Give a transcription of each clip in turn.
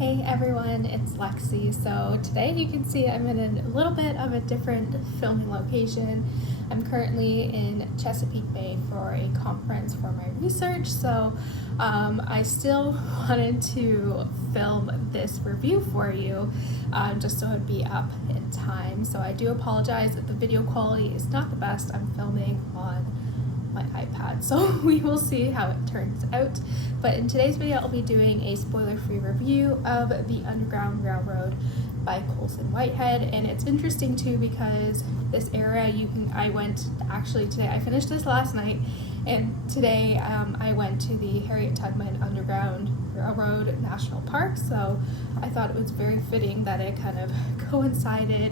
Hey everyone, it's Lexi. So today you can see I'm in a little bit of a different filming location. I'm currently in Chesapeake Bay for a conference for my research, so I still wanted to film this review for you just so it'd be up in time. So I do apologize if the video quality is not the best. I'm filming on my iPad, so we will see how it turns out. But in today's video, I'll be doing a spoiler-free review of The Underground Railroad by Colton Whitehead, and it's interesting too because this era I finished this last night, and today I went to the Harriet Tubman Underground Railroad National Park, so I thought it was very fitting that it kind of coincided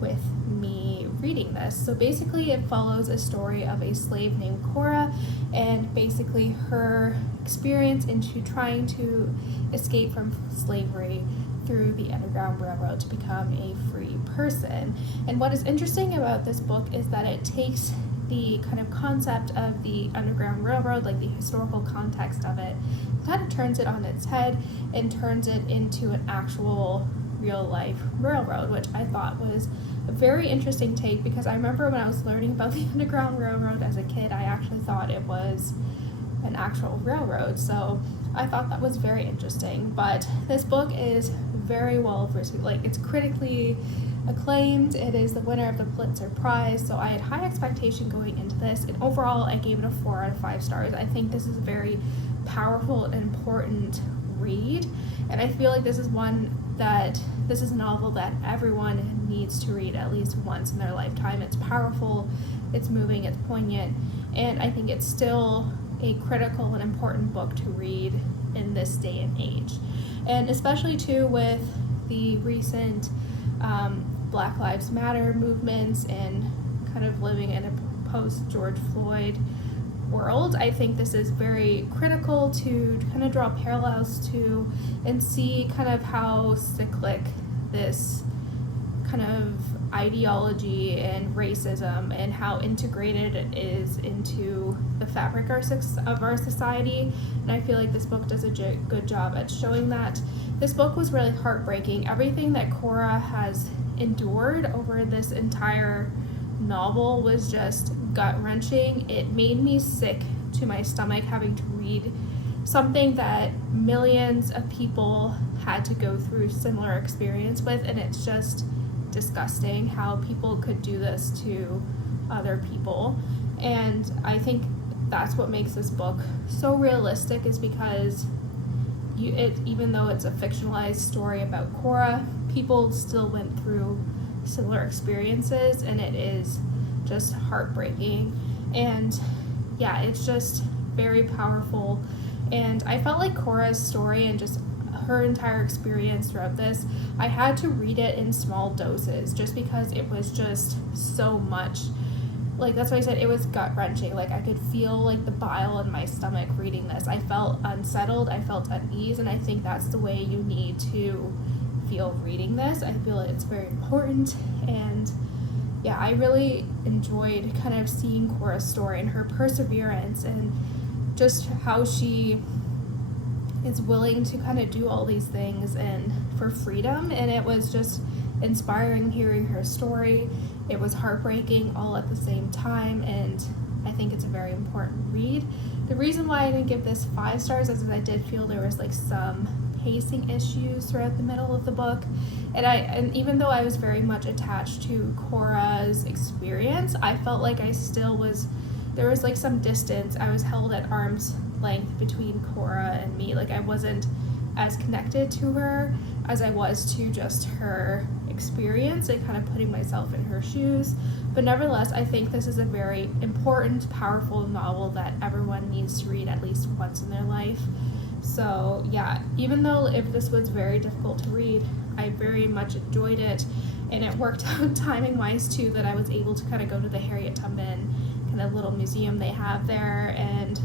with me reading this. So basically it follows a story of a slave named Cora and basically her experience into trying to escape from slavery through the Underground Railroad to become a free person. And what is interesting about this book is that it takes the kind of concept of the Underground Railroad, like the historical context of it, kind of turns it on its head and turns it into an actual real life railroad, which I thought was a very interesting take, because I remember when I was learning about the Underground Railroad as a kid, I actually thought it was an actual railroad, so I thought that was very interesting. But this book is very well received, like it's critically acclaimed. It is the winner of the Pulitzer Prize, so I had high expectation going into this, and overall I gave it a 4 out of 5 stars. I think this is a very powerful and important read, and I feel like this is a novel that everyone needs to read at least once in their lifetime. It's powerful, it's moving, it's poignant, and I think it's still a critical and important book to read in this day and age. And especially too with the recent Black Lives Matter movements and kind of living in a post-George Floyd world, I think this is very critical to kind of draw parallels to and see kind of how cyclic this kind of ideology and racism and how integrated it is into the fabric of our society. And I feel like this book does a good job at showing that. This book was really heartbreaking. Everything that Cora has endured over this entire novel was just gut-wrenching. It made me sick to my stomach having to read something that millions of people had to go through similar experience with, and it's just disgusting how people could do this to other people. And I think that's what makes this book so realistic, is because even though it's a fictionalized story about Cora, people still went through similar experiences, and it is just heartbreaking. And yeah, it's just very powerful, and I felt like Cora's story and just her entire experience throughout this, I had to read it in small doses just because it was just so much. Like, that's why I said it was gut-wrenching. Like, I could feel like the bile in my stomach reading this. I felt unsettled, I felt unease, and I think that's the way you need to feel reading this. I feel it's very important, and yeah, I really enjoyed kind of seeing Cora's story and her perseverance and just how she is willing to kind of do all these things and for freedom. And it was just inspiring hearing her story. It was heartbreaking all at the same time, and I think it's a very important read. The reason why I didn't give this 5 stars is that I did feel there was like some pacing issues throughout the middle of the book, and even though I was very much attached to Cora's experience, I felt like there was like some distance. I was held at arm's length between Cora and me. Like, I wasn't as connected to her as I was to just her experience and kind of putting myself in her shoes. But nevertheless, I think this is a very important, powerful novel that everyone needs to read at least once in their life. So yeah, even though if this was very difficult to read, I very much enjoyed it, and it worked out timing wise too, that I was able to kind of go to the Harriet Tubman kind of little museum they have there, and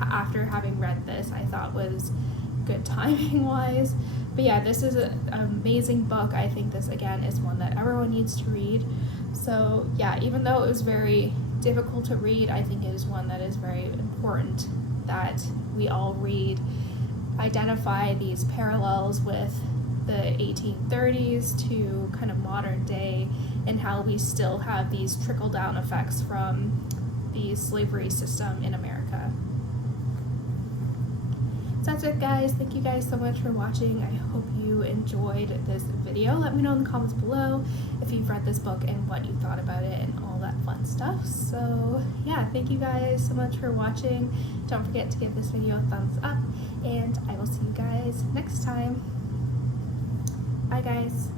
after having read this, I thought was good timing wise. But yeah, this is an amazing book. I think this again is one that everyone needs to read. So yeah, even though it was very difficult to read, I think it is one that is very important that we all read identify these parallels with the 1830s to kind of modern day, and how we still have these trickle-down effects from the slavery system in America. So that's it, guys. Thank you guys so much for watching. I hope you enjoyed this video. Let me know in the comments below if you've read this book and what you thought about it and all that fun stuff. So yeah, thank you guys so much for watching. Don't forget to give this video a thumbs up, and I will see you guys next time. Bye, guys.